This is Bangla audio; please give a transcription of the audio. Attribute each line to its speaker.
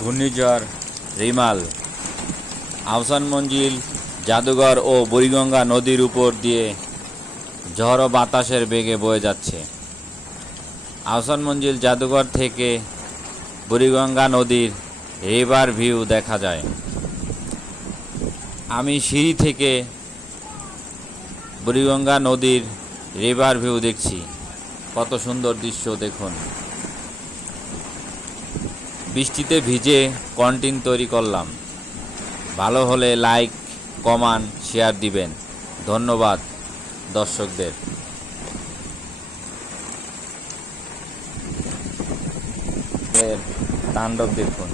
Speaker 1: ঘূর্ণিঝড়, রিমাল আহসান মঞ্জিল, জাদুঘর ও বুড়িগঙ্গা নদীর উপর দিয়ে ঝড় বাতাসের বেগে বয়ে যাচ্ছে। আহসান মঞ্জিল জাদুঘর থেকে বুড়িগঙ্গা নদীর রিভার ভিউ দেখা যায়। আমি সিঁড়ি থেকে বুড়িগঙ্গা নদীর রিভার ভিউ দেখছি। কত সুন্দর দৃশ্য দেখুন। বৃষ্টিতে ভিজে কন্টেন্ট তৈরি করলাম। ভালো হলে লাইক কমান শেয়ার দিবেন। ধন্যবাদ দর্শকদের। তাণ্ডব দেখুন।